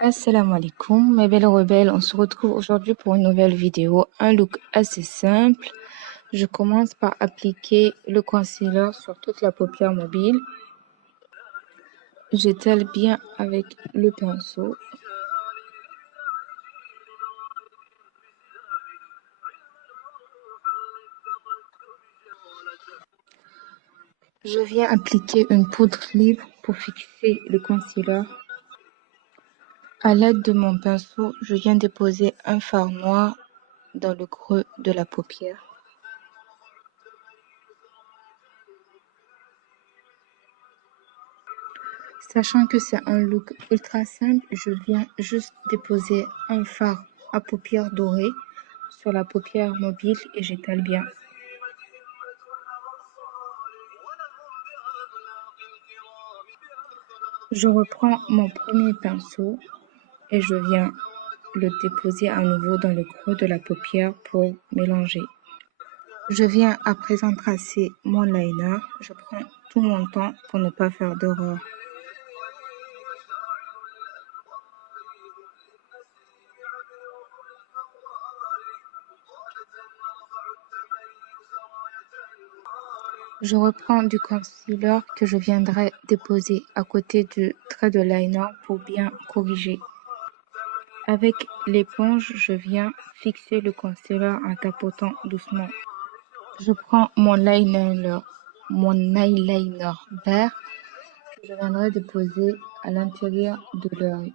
Assalamu alaikum, mes belles rebelles, on se retrouve aujourd'hui pour une nouvelle vidéo, un look assez simple. Je commence par appliquer le concealer sur toute la paupière mobile. J'étale bien avec le pinceau. Je viens appliquer une poudre libre pour fixer le concealer. À l'aide de mon pinceau, je viens déposer un fard noir dans le creux de la paupière. Sachant que c'est un look ultra simple, je viens juste déposer un fard à paupières dorées sur la paupière mobile et j'étale bien. Je reprends mon premier pinceau et je viens le déposer à nouveau dans le creux de la paupière pour mélanger. Je viens à présent tracer mon liner. Je prends tout mon temps pour ne pas faire d'erreur. Je reprends du concealer que je viendrai déposer à côté du trait de liner pour bien corriger. Avec l'éponge, je viens fixer le concealer en tapotant doucement. Je prends mon eyeliner vert que je viendrai déposer à l'intérieur de l'œil.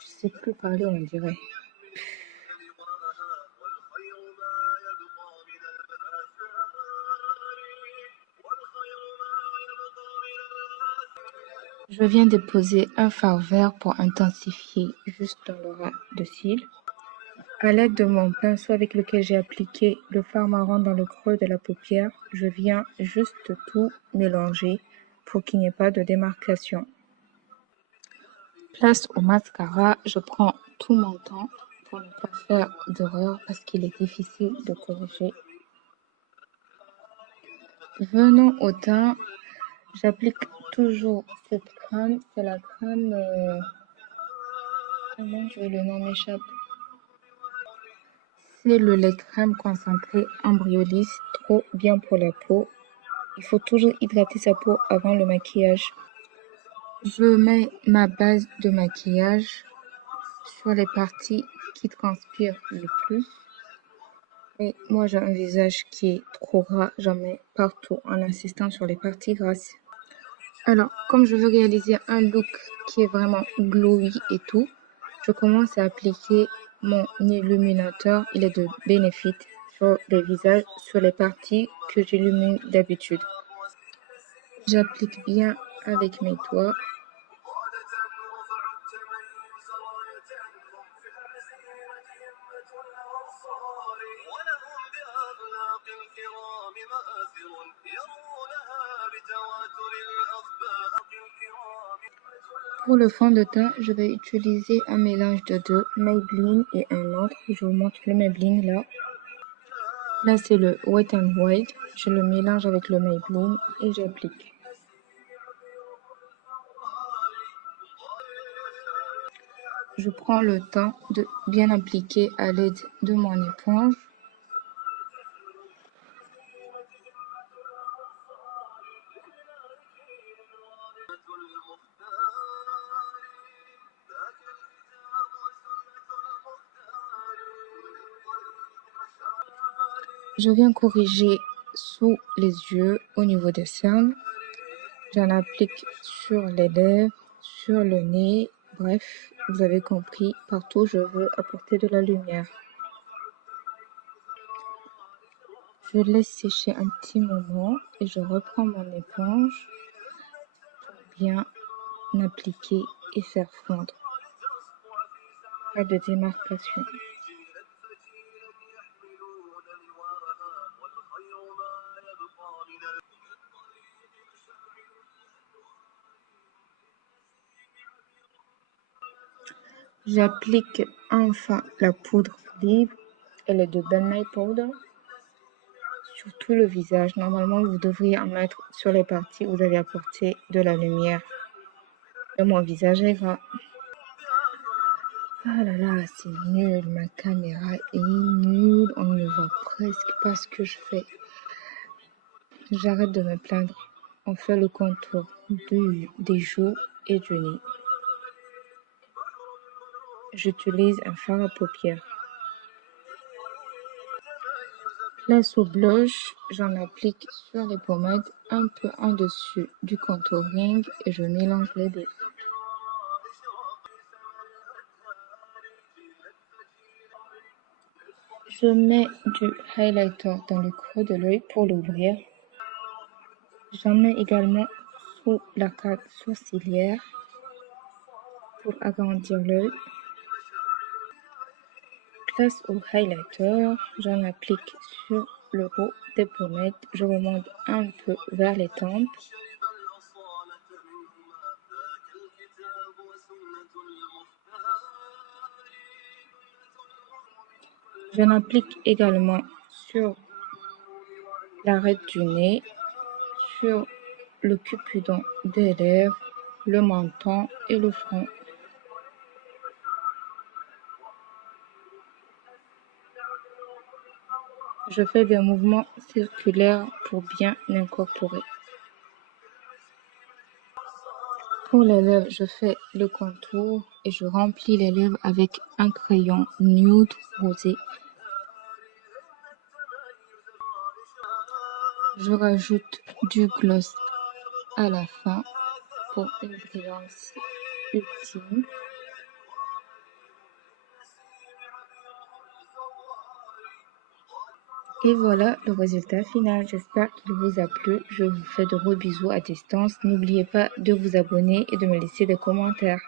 Je sais plus parler, on dirait. Je viens déposer un fard vert pour intensifier juste dans le ras de cils. À l'aide de mon pinceau avec lequel j'ai appliqué le fard marron dans le creux de la paupière, je viens juste tout mélanger pour qu'il n'y ait pas de démarcation. Place au mascara, je prends tout mon temps pour ne pas faire d'erreur parce qu'il est difficile de corriger. Venons au teint, j'applique toujours cette crème, c'est la crème, le nom m'échappe. C'est le lait crème concentré Embryolisse, trop bien pour la peau. Il faut toujours hydrater sa peau avant le maquillage. Je mets ma base de maquillage sur les parties qui transpirent le plus. Et moi, j'ai un visage qui est trop gras, j'en mets partout en insistant sur les parties grasses. Alors, comme je veux réaliser un look qui est vraiment glowy et tout, je commence à appliquer mon illuminateur. Il est de Benefit sur le visage, sur les parties que j'illumine d'habitude. J'applique bien avec mes doigts. Pour le fond de teint, je vais utiliser un mélange de deux, Maybelline et un autre. Je vous montre le Maybelline là. Là, c'est le Wet n Wild. Je le mélange avec le Maybelline et j'applique. Je prends le temps de bien appliquer à l'aide de mon éponge. Je viens corriger sous les yeux au niveau des cernes. J'en applique sur les lèvres, sur le nez. Bref, vous avez compris, partout je veux apporter de la lumière. Je laisse sécher un petit moment et je reprends mon éponge pour bien appliquer et faire fondre. Pas de démarcation. J'applique enfin la poudre libre. Elle est de Ben Nye Powder sur tout le visage. Normalement, vous devriez en mettre sur les parties où vous avez apporté de la lumière. Et mon visage est gras. Ah là là, c'est nul, ma caméra est nulle, on ne voit presque pas ce que je fais. J'arrête de me plaindre. On fait le contour des joues et du nez. J'utilise un fard à paupières. Place au blush, j'en applique sur les pommettes, un peu en dessus du contouring et je mélange les deux. Je mets du highlighter dans le creux de l'œil pour l'ouvrir. J'en mets également sous l'arcade sourcilière pour agrandir l'œil. Grâce au highlighter, j'en applique sur le haut des pommettes. Je remonte un peu vers les tempes. J'en applique également sur l'arête du nez, sur le cupidon des lèvres, le menton et le front. Je fais des mouvements circulaires pour bien incorporer. Pour les lèvres, je fais le contour et je remplis les lèvres avec un crayon nude rosé. Je rajoute du gloss à la fin pour une brillance ultime. Et voilà le résultat final. J'espère qu'il vous a plu. Je vous fais de gros bisous à distance. N'oubliez pas de vous abonner et de me laisser des commentaires.